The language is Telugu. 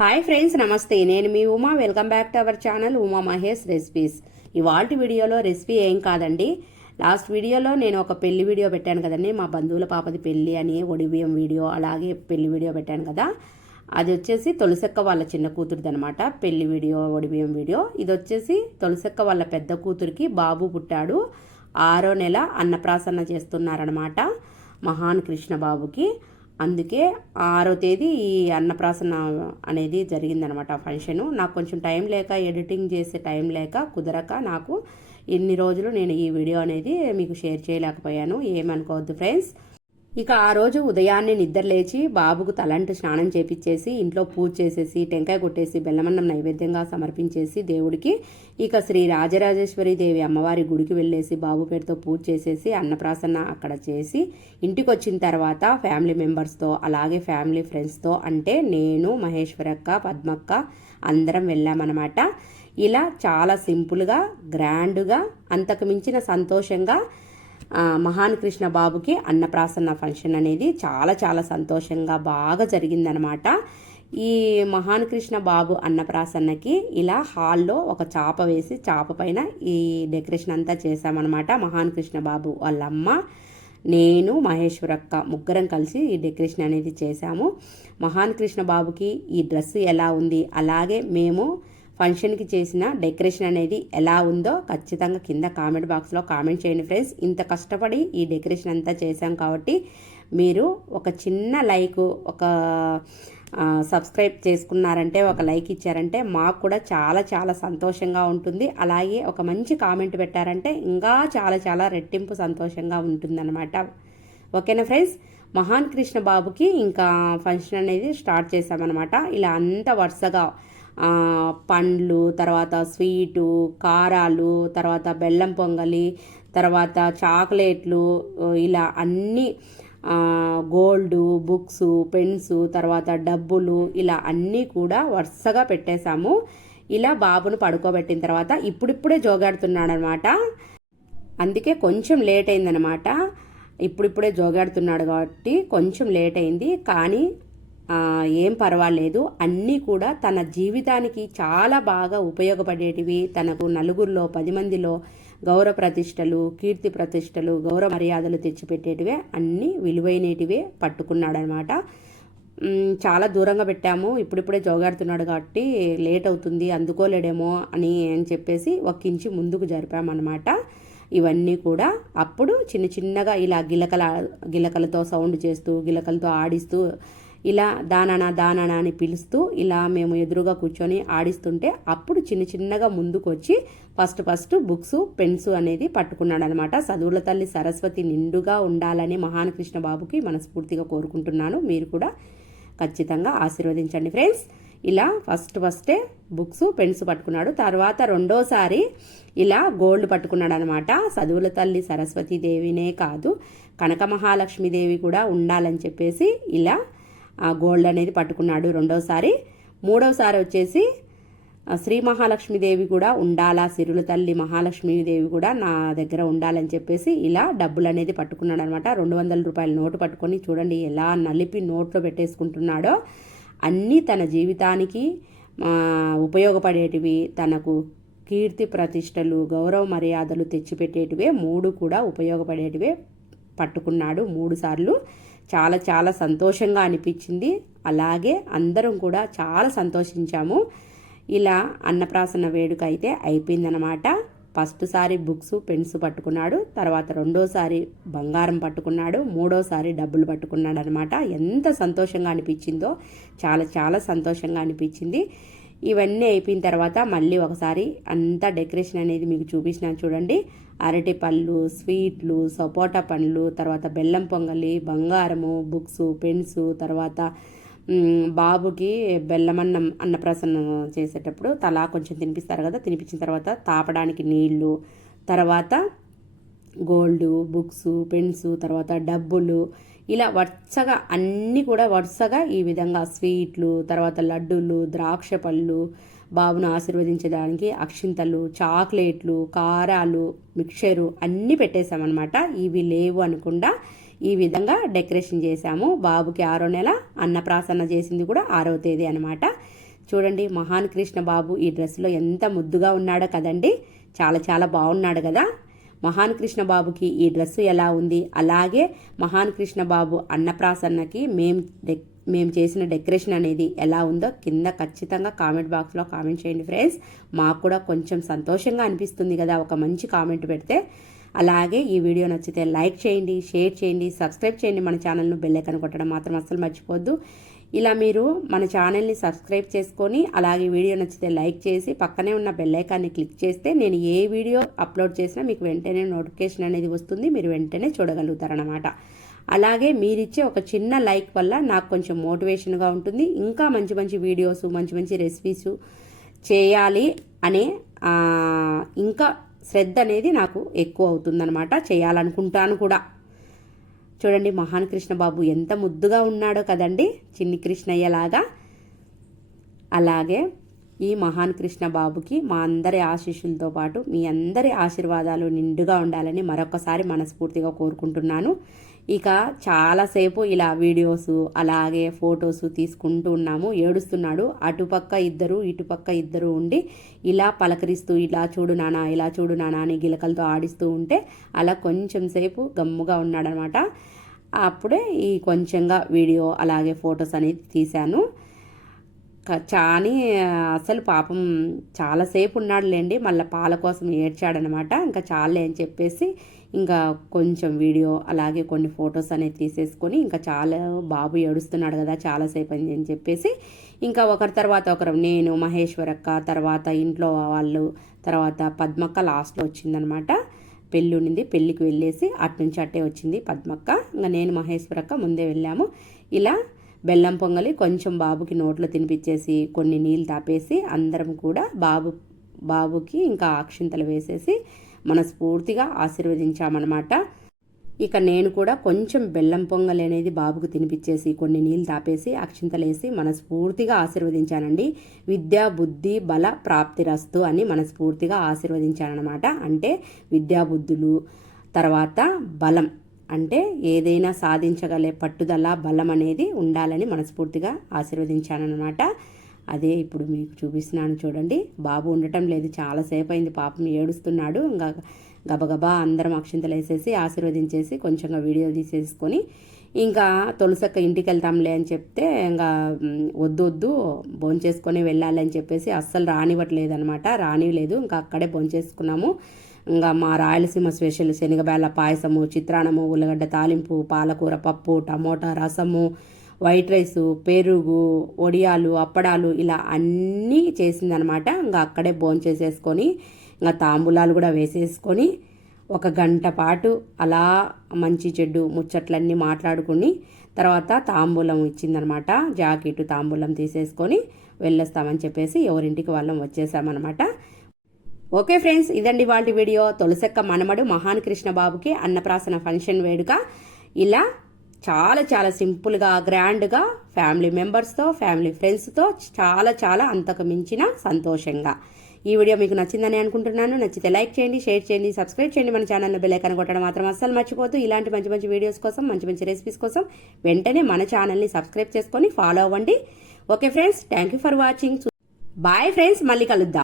హాయ్ ఫ్రెండ్స్ నమస్తే. నేను మీ Uma. Welcome back to our channel Uma Mahesh recipes ఇవాళ వీడియోలో రెసిపీ ఏం కాదండి. లాస్ట్ వీడియోలో నేను ఒక పెళ్ళి వీడియో పెట్టాను కదండి. మా బంధువుల పాపది పెళ్ళి అని ఒడిబియం వీడియో అలాగే పెళ్ళి వీడియో పెట్టాను కదా. అది వచ్చేసి తొలిసెక్క వాళ్ళ చిన్న కూతురిది అనమాట పెళ్ళి వీడియో ఒడిబియం వీడియో. ఇది వచ్చేసి తొలిసెక్క వాళ్ళ పెద్ద కూతురికి బాబు పుట్టాడు. ఆరో నెల అన్నప్రాసన్న చేస్తున్నారనమాట మహాన్ కృష్ణ బాబుకి అందుకే ఆరో తేదీ ఈ అన్నప్రాసన అనేది జరిగిందనమాట ఫంక్షను. నాకు కొంచెం టైం లేక ఎడిటింగ్ చేసే టైం లేక కుదరక నాకు ఇన్ని రోజులు నేను ఈ వీడియో అనేది మీకు షేర్ చేయలేకపోయాను. ఏమనుకోవద్దు ఫ్రెండ్స్. ఇక ఆ రోజు ఉదయాన్నే నిద్రలేచి బాబుకు తలంటు స్నానం చేపించేసి ఇంట్లో పూజ చేసేసి టెంకాయ కొట్టేసి బెల్లమన్నం నైవేద్యంగా సమర్పించేసి దేవుడికి ఇక శ్రీ రాజరాజేశ్వరి దేవి అమ్మవారి గుడికి వెళ్ళేసి బాబు పేరుతో పూజ చేసేసి అన్నప్రాసన్న అక్కడ చేసి ఇంటికి వచ్చిన తర్వాత ఫ్యామిలీ మెంబర్స్తో అలాగే ఫ్యామిలీ ఫ్రెండ్స్తో అంటే నేను మహేశ్వరక్క పద్మక్క అందరం వెళ్ళామన్నమాట. ఇలా చాలా సింపుల్గా గ్రాండ్గా అంతకు మించిన సంతోషంగా మహాన్ కృష్ణ బాబుకి అన్నప్రాసన్న ఫంక్షన్ అనేది చాలా చాలా సంతోషంగా బాగా జరిగిందనమాట. ఈ మహాన్ కృష్ణ బాబు అన్నప్రాసన్నకి ఇలా హాల్లో ఒక చాప వేసి చాప పైన ఈ డెకరేషన్ అంతా చేశామన్నమాట మహాన్ కృష్ణ బాబు వాళ్ళమ్మ. నేను మహేశ్వరక్క ముగ్గురం కలిసి ఈ డెకరేషన్ అనేది చేశాము. మహాన్ కృష్ణ బాబుకి ఈ డ్రెస్ ఎలా ఉంది? అలాగే మేము ఫంక్షన్కి చేసిన డెకరేషన్ అనేది ఎలా ఉందో ఖచ్చితంగా కింద కామెంట్ బాక్స్లో కామెంట్ చేయండి ఫ్రెండ్స్. ఇంత కష్టపడి ఈ డెకరేషన్ అంతా చేశాం కాబట్టి మీరు ఒక చిన్న లైక్ ఒక సబ్స్క్రైబ్ చేసుకున్నారంటే ఒక లైక్ ఇచ్చారంటే మాకు కూడా చాలా చాలా సంతోషంగా ఉంటుంది. అలాగే ఒక మంచి కామెంట్ పెట్టారంటే ఇంకా చాలా చాలా రెట్టింపు సంతోషంగా ఉంటుందన్నమాట. ఓకేనా ఫ్రెండ్స్? మహాన్ కృష్ణ బాబుకి ఇంకా ఫంక్షన్ అనేది స్టార్ట్ చేశామన్నమాట. ఇలా అంత వరుసగా పండ్లు తర్వాత స్వీటు కారాలు తర్వాత బెల్లం పొంగలి తర్వాత చాక్లెట్లు ఇలా అన్నీ గోల్డ్ బుక్స్ పెన్స్ తర్వాత డబ్బులు ఇలా అన్నీ కూడా వరుసగా పెట్టేశాము. ఇలా బాబును పడుకోబెట్టిన తర్వాత ఇప్పుడిప్పుడే జోగాడుతున్నాడు అనమాట అందుకే కొంచెం లేట్ అయిందనమాట. ఇప్పుడిప్పుడే జోగాడుతున్నాడు కాబట్టి కొంచెం లేట్ అయింది. కానీ ఏం పర్వాలేదు. అన్నీ కూడా తన జీవితానికి చాలా బాగా ఉపయోగపడేటివి. తనకు నలుగురిలో పది మందిలో గౌరవ ప్రతిష్టలు కీర్తి ప్రతిష్టలు గౌరవ మర్యాదలు తెచ్చిపెట్టేటివే అన్నీ విలువైనటివే పట్టుకున్నాడనమాట. చాలా దూరంగా పెట్టాము. ఇప్పుడిప్పుడే జోగాడుతున్నాడు కాబట్టి లేట్ అవుతుంది అందుకోలేడేమో అని అని చెప్పేసి ఒక ఇంచి ముందుకు జరిపామన్నమాట ఇవన్నీ కూడా అప్పుడు చిన్న చిన్నగా ఇలా గిలకల గిలకలతో సౌండ్ చేస్తూ గిలకలతో ఆడిస్తూ ఇలా దాననా దాననా అని పిలుస్తూ ఇలా మేము ఎదురుగా కూర్చొని ఆడిస్తుంటే అప్పుడు చిన్న చిన్నగా ముందుకొచ్చి ఫస్ట్ ఫస్ట్ బుక్స్ పెన్స్ అనేది పట్టుకున్నాడు అనమాట చదువుల తల్లి సరస్వతి నిండుగా ఉండాలని మహానకృష్ణ బాబుకి మనస్ఫూర్తిగా కోరుకుంటున్నాను. మీరు కూడా ఖచ్చితంగా ఆశీర్వదించండి ఫ్రెండ్స్. ఇలా ఫస్ట్ ఫస్టే బుక్స్ పెన్స్ పట్టుకున్నాడు. తర్వాత రెండోసారి ఇలా గోల్డ్ పట్టుకున్నాడు అనమాట చదువుల తల్లి సరస్వతీదేవినే కాదు కనక మహాలక్ష్మీదేవి కూడా ఉండాలని చెప్పేసి ఇలా గోల్డ్ అనేది పట్టుకున్నాడు రెండోసారి. మూడవసారి వచ్చేసి శ్రీ మహాలక్ష్మీదేవి కూడా ఉండాలా సిరుల తల్లి మహాలక్ష్మీదేవి కూడా నా దగ్గర ఉండాలని చెప్పేసి ఇలా డబ్బులు అనేది పట్టుకున్నాడు అనమాట రెండు వందల రూపాయల నోటు పట్టుకొని చూడండి ఎలా నలిపి నోట్లో పెట్టేసుకుంటున్నాడో. అన్నీ తన జీవితానికి ఉపయోగపడేటివి తనకు కీర్తి ప్రతిష్టలు గౌరవ మర్యాదలు తెచ్చిపెట్టేటివే మూడు కూడా ఉపయోగపడేటివే పట్టుకున్నాడు మూడు సార్లు. చాలా చాలా సంతోషంగా అనిపించింది. అలాగే అందరం కూడా చాలా సంతోషించాము. ఇలా అన్నప్రాసన వేడుక అయితే అయిపోయిందనమాట ఫస్ట్ సారి బుక్స్ పెన్స్ పట్టుకున్నాడు. తర్వాత రెండోసారి బంగారం పట్టుకున్నాడు. మూడోసారి డబ్బులు పట్టుకున్నాడు అనమాట ఎంత సంతోషంగా అనిపించిందో చాలా చాలా సంతోషంగా అనిపించింది. ఇవన్నీ అయిపోయిన తర్వాత మళ్ళీ ఒకసారి అంతా డెకరేషన్ అనేది మీకు చూపించినాను చూడండి. అరటి పళ్ళు స్వీట్లు సపోటా పండ్లు తర్వాత బెల్లం పొంగలి బంగారము బుక్స్ పెన్స్ తర్వాత బాబుకి బెల్లమన్నం అన్నప్రసన్నం చేసేటప్పుడు తలా కొంచెం తినిపిస్తారు కదా తినిపించిన తర్వాత తాపడానికి నీళ్ళు తర్వాత గోల్డ్ బుక్స్ పెన్స్ తర్వాత డబ్బులు ఇలా వరుసగా అన్నీ కూడా వరుసగా ఈ విధంగా స్వీట్లు తర్వాత లడ్డూలు ద్రాక్ష పళ్ళు బాబును ఆశీర్వదించడానికి అక్షింతలు చాక్లెట్లు కారాలు మిక్చరు అన్నీ పెట్టేశామన్నమాట. ఇవి లేవు అనకుండా ఈ విధంగా డెకరేషన్ చేశాము. బాబుకి ఆరో నెల అన్నప్రాసన్న చేసింది కూడా ఆరో తేదీ అనమాట చూడండి మహాన్ కృష్ణ బాబు ఈ డ్రెస్లో ఎంత ముద్దుగా ఉన్నాడో కదండి. చాలా చాలా బాగున్నాడు కదా. మహాన్ కృష్ణ బాబుకి ఈ డ్రెస్సు ఎలా ఉంది? అలాగే మహాన్ కృష్ణ బాబు అన్నప్రాసన్నకి మేము మేము చేసిన డెకరేషన్ అనేది ఎలా ఉందో కింద ఖచ్చితంగా కామెంట్ బాక్స్లో కామెంట్ చేయండి ఫ్రెండ్స్. మాకు కూడా కొంచెం సంతోషంగా అనిపిస్తుంది కదా ఒక మంచి కామెంట్ పెడితే. అలాగే ఈ వీడియో నచ్చితే లైక్ చేయండి షేర్ చేయండి సబ్స్క్రైబ్ చేయండి. మన ఛానల్ను బెల్లైకన్ కొట్టడం మాత్రం అస్సలు మర్చిపోద్దు. ఇలా మీరు మన ఛానల్ని సబ్స్క్రైబ్ చేసుకొని అలాగే వీడియో నచ్చితే లైక్ చేసి పక్కనే ఉన్న బెల్లైకాన్ని క్లిక్ చేస్తే నేను ఏ వీడియో అప్లోడ్ చేసినా మీకు వెంటనే నోటిఫికేషన్ అనేది వస్తుంది. మీరు వెంటనే చూడగలుగుతారనమాట అలాగే మీరిచ్చే ఒక చిన్న లైక్ వల్ల నాకు కొంచెం మోటివేషన్గా ఉంటుంది. ఇంకా మంచి మంచి వీడియోస్ మంచి మంచి రెసిపీస్ చేయాలి అనే ఇంకా శ్రద్ధ అనేది నాకు ఎక్కువ అవుతుందనమాట చేయాలనుకుంటాను కూడా. చూడండి మహాన్ కృష్ణ బాబు ఎంత ముద్దుగా ఉన్నాడో కదండి చిన్ని కృష్ణయ్యలాగా. అలాగే ఈ మహాన్ కృష్ణ బాబుకి మా అందరి ఆశీస్సులతో పాటు మీ అందరి ఆశీర్వాదాలు నిండుగా ఉండాలని మరొకసారి మనస్ఫూర్తిగా కోరుకుంటున్నాను. ఇక చాలాసేపు ఇలా వీడియోస్ అలాగే ఫొటోస్ తీసుకుంటూ ఉన్నాము. ఏడుస్తున్నాడు. అటుపక్క ఇద్దరు ఇటుపక్క ఇద్దరు ఉండి ఇలా పలకరిస్తూ ఇలా చూడు నానా ఇలా చూడు నానా అని గిలకలతో ఆడిస్తూ ఉంటే అలా కొంచెం సేపు గమ్ముగా ఉన్నాడనమాట. అప్పుడే ఈ కొంచెంగా వీడియో అలాగే ఫొటోస్ అనేది తీశాను. చాని అసలు పాపం చాలాసేపు ఉన్నాడులేండి మళ్ళీ పాల కోసం ఏడ్చాడనమాట. ఇంకా చాలే అని చెప్పేసి ఇంకా కొంచెం వీడియో అలాగే కొన్ని ఫొటోస్ అనేది తీసేసుకొని ఇంకా చాలా బాబు ఏడుస్తున్నాడు కదా చాలాసేపు అయింది అని చెప్పేసి ఇంకా ఒకరి తర్వాత ఒకరు నేను మహేశ్వరక్క తర్వాత ఇంట్లో వాళ్ళు తర్వాత పద్మక్క లాస్ట్లో వచ్చిందనమాట. పెళ్ళి ఉండింది. పెళ్ళికి వెళ్ళేసి అటు నుంచి అట్టే వచ్చింది పద్మక్క. ఇంకా నేను మహేశ్వరక్క ముందే వెళ్ళాము. ఇలా బెల్లం పొంగలి కొంచెం బాబుకి నోట్లో తినిపించేసి కొన్ని నీళ్ళు తాపేసి అందరం కూడా బాబు బాబుకి ఇంకా అక్షింతలు వేసేసి మనస్ఫూర్తిగా ఆశీర్వదించామన్నమాట. ఇక నేను కూడా కొంచెం బెల్లం పొంగలి అనేది బాబుకు తినిపించేసి కొన్ని నీళ్ళు తాపేసి అక్షింతలేసి మనస్ఫూర్తిగా ఆశీర్వదించానండి. విద్యా బుద్ధి బల ప్రాప్తిరస్తు అని మనస్ఫూర్తిగా ఆశీర్వదించానమాట అంటే విద్యా బుద్ధులు తర్వాత బలం. అంటే ఏదైనా సాధించగలే పట్టుదల బలం అనేది ఉండాలని మనస్ఫూర్తిగా ఆశీర్వదించానమాట అదే ఇప్పుడు మీకు చూపిస్తున్నాను చూడండి. బాబు ఉండటం లేదు. చాలాసేపు అయింది పాపం ఏడుస్తున్నాడు. ఇంకా గబగబా అందరం అక్షింతలు వేసేసి ఆశీర్వదించేసి కొంచెంగా వీడియో తీసేసుకొని ఇంకా తొలసక్క ఇంటికి వెళ్తాంలే అని చెప్తే ఇంకా వద్దు వద్దు భోంచేసుకొని వెళ్ళాలి అని చెప్పేసి అస్సలు రానివ్వట్లేదు అనమాట రానివ్వలేదు. ఇంకా అక్కడే భోంచేసుకున్నాము. ఇంకా మా రాయలసీమ స్పెషల్ శనగబేళ్ళ పాయసము చిత్రాన్నము ఉల్లగడ్డ తాలింపు పాలకూర పప్పు టమోటా రసము వైట్ రైసు పెరుగు వడియాలు అప్పడాలు ఇలా అన్నీ చేసిందనమాట. ఇంకా అక్కడే భోంచేసేసుకొని ఇంకా తాంబూలాలు కూడా వేసేసుకొని ఒక గంట పాటు అలా మంచి చెడ్డు ముచ్చట్లన్నీ మాట్లాడుకుని తర్వాత తాంబూలం ఇచ్చిందనమాట. జాకెట్ తాంబూలం తీసేసుకొని వెళ్ళొస్తామని చెప్పేసి ఎవరింటికి వాళ్ళం వచ్చేసామన్నమాట ఓకే ఫ్రెండ్స్ ఇదండి వాళ్ళ వీడియో. తొలసెక్క మనమడు మహాన్ కృష్ణ బాబుకి అన్నప్రాసన ఫంక్షన్ వేడుక. ఇలా చాలా చాలా సింపుల్గా గ్రాండ్గా ఫ్యామిలీ మెంబర్స్తో ఫ్యామిలీ ఫ్రెండ్స్తో చాలా చాలా అంతకు మించిన సంతోషంగా. ఈ వీడియో మీకు నచ్చిందని అనుకుంటున్నాను. నచ్చితే లైక్ చేయండి షేర్ చేయండి సబ్స్క్రైబ్ చేయండి. మన ఛానల్లో బెల్లైకన్ కొట్టడం మాత్రం అస్సలు మర్చిపోతూ ఇలాంటి మంచి మంచి వీడియోస్ కోసం మంచి మంచి రెసిపీస్ కోసం వెంటనే మన ఛానల్ని సబ్స్క్రైబ్ చేసుకొని ఫాలో అవ్వండి. Okay friends thank you for watching. Bye friends మళ్ళీ కలుద్దాం.